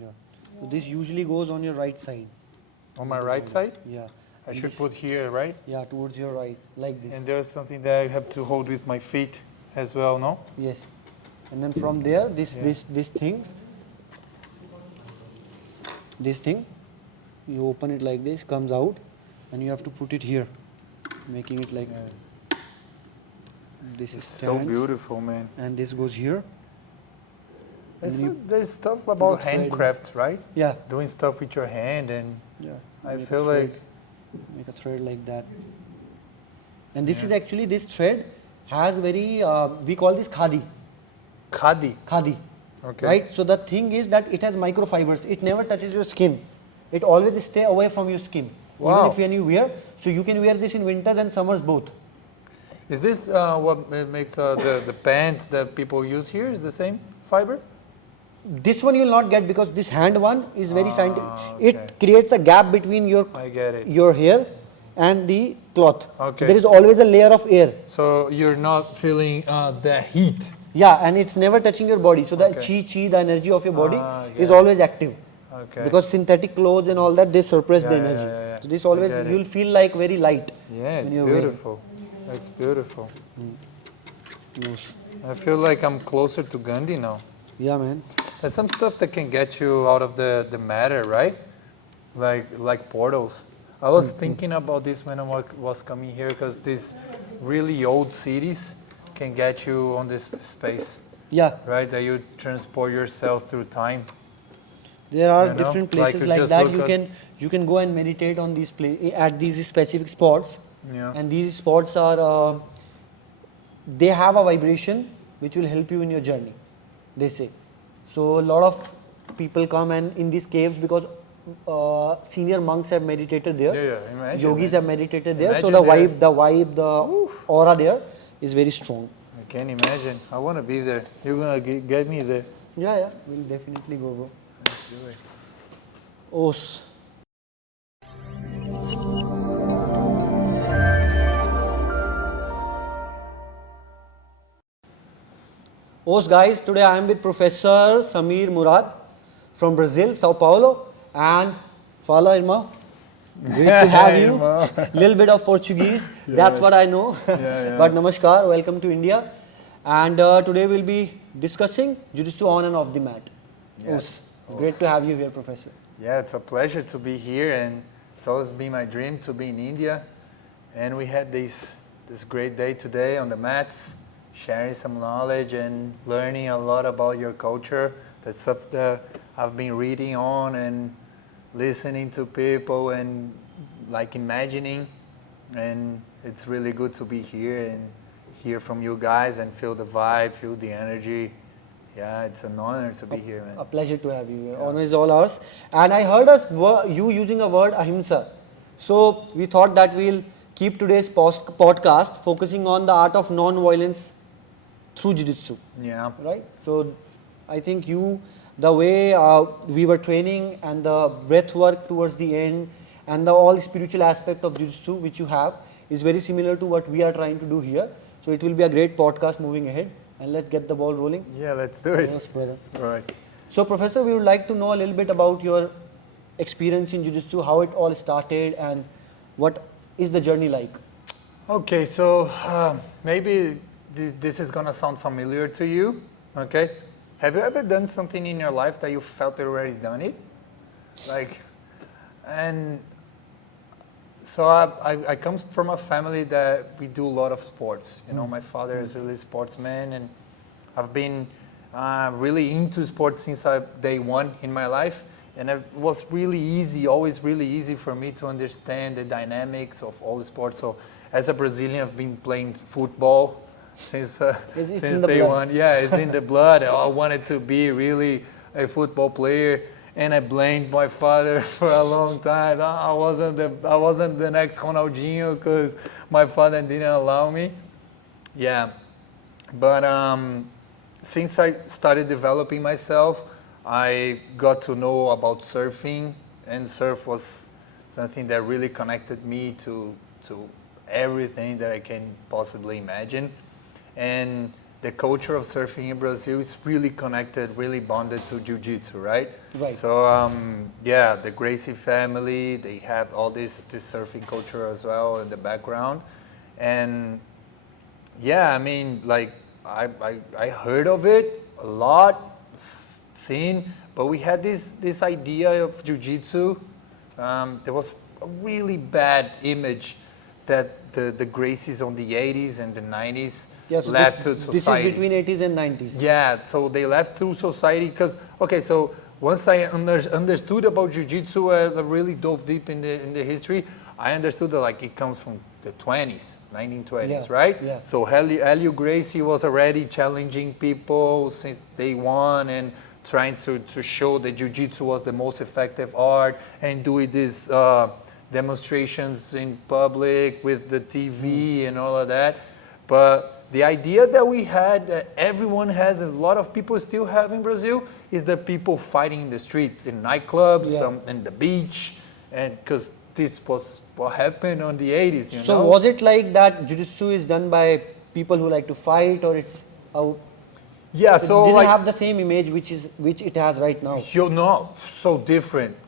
Yeah. So this usually goes on your right side. On my right side? Yeah. I And should this- put here, right? Yeah, towards your right, like this. And there's something that I have to hold with my feet as well, no? Yes. And then from there, this Yeah. this thing, you open it like this, comes out, and you have to put it here, making it like this. It's Is so stands, beautiful, man. and this goes here. There's stuff about the thread. handcrafts, right? Yeah. Doing stuff with your hand, and Yeah. I Make a feel thread. like Make a thread like that. And this is actually, this thread has very, we call this khadi. khadi. Khadi. Okay. Right? So the thing is that it has microfibers. It never touches your skin. It always stay away from your skin. Wow. Even if when you wear, so you can wear this in winters and summers both. Is this what makes the pants that people use here? Is the same fiber? This one you will not get because this hand one is very scientific. okay. It creates a gap between I get it. your hair and the cloth. Okay. So there is always a layer of air. So you're not feeling the heat. Yeah, and it's never touching your body. So the Okay. chi, the energy of your body is get it. always active. Okay. Because synthetic clothes and all that, they suppress the Yeah, yeah, energy. yeah, yeah. So this I always, get it. you'll feel like very light. Yeah, when it's you're wearing. beautiful. It's beautiful. Yes. I feel like I'm closer to Gandhi now. Yeah, man. There's some stuff that can get you out of the matter, right? Like portals. I was thinking about this when I was coming here because these really old cities can get you on this space, Yeah, right? That you transport yourself through time. there are You know, different like places you like just that. look You can go and meditate on these at these specific spots. Yeah. And these spots are, they have a vibration which will help you in your journey, they say. So a lot of people come and in these caves because senior monks have meditated there. Yeah, imagine, Yogis man. have meditated there. So Imagine the vibe, the aura there is very strong. I can't imagine. I want to be there. You're gonna get me there. Yeah, we'll definitely go, bro. Let's do it. OSS. OSS guys, today I am with Professor Samir Murad from Brazil, Sao Paulo, and Fala Irmão. Great to have you. Little bit of Portuguese, that's what I know. yeah. But namaskar, welcome to India. And today we'll be discussing Jiu-Jitsu on and off the mat. Yes. OSS. Great to have you here, Professor. Yeah, it's a pleasure to be here, and it's always been my dream to be in India. And we had this great day today on the mats, sharing some knowledge and learning a lot about your culture. That's stuff that I've been reading on and listening to people and like imagining. And it's really good to be here and hear from you guys and feel the vibe, feel the energy. Yeah, it's an honor to be here, man. A pleasure to have you here. Honor is all ours. And I heard you using a word ahimsa. So we thought that we'll keep today's podcast focusing on the art of non-violence through Jiu-Jitsu. Yeah. Right? So I think the way we were training and the breath work towards the end and the all spiritual aspect of Jiu-Jitsu which you have is very similar to what we are trying to do here. So it will be a great podcast moving ahead. And let's get the ball rolling. Yeah, let's do it. Yes, brother. All right. So, Professor, we would like to know a little bit about your experience in Jiu-Jitsu, how it all started, and what is the journey like? Okay, so maybe this is gonna sound familiar to you. Okay, have you ever done something in your life that you felt you already done it? Like, and so I come from a family that we do a lot of sports. You know, my father is really a sportsman, and I've been really into sports since day one in my life. And it was really easy, always really easy for me to understand the dynamics of all the sports. So as a Brazilian, I've been playing football since It's since in the day blood. one. Yeah, it's in the blood. I wanted to be really a football player, and I blamed my father for a long time. I wasn't the next Ronaldinho because my father didn't allow me. Yeah, but since I started developing myself, I got to know about surfing, and surf was something that really connected me to everything that I can possibly imagine. And the culture of surfing in Brazil is really connected, really bonded to jiu-jitsu, right? Right. So yeah, the Gracie family, they have all this surfing culture as well in the background, and yeah, I mean, like I heard of it a lot, seen, but we had this idea of jiu-jitsu. There was a really bad image that the Gracies on the 80s and the 90s Yeah, so left to this society. is between 80s and 90s. Yeah, so they left through society because, okay, so once I understood about jiu-jitsu, I really dove deep in the history. I understood that like it comes from the 20s, 1920s, Yeah, right? yeah. So Helio Gracie was already challenging people since day one and trying to show that jiu-jitsu was the most effective art and doing these demonstrations in public with the TV and all of that. But the idea that we had, that everyone has, and a lot of people still have in Brazil, is the people fighting in the streets, in nightclubs, Yeah. and the beach, and because this was what happened on the 80s, you So know? was it like that jiu-jitsu is done by people who like to fight, or it's Yeah, it so didn't like, have the same image which it has right now? you know, so different.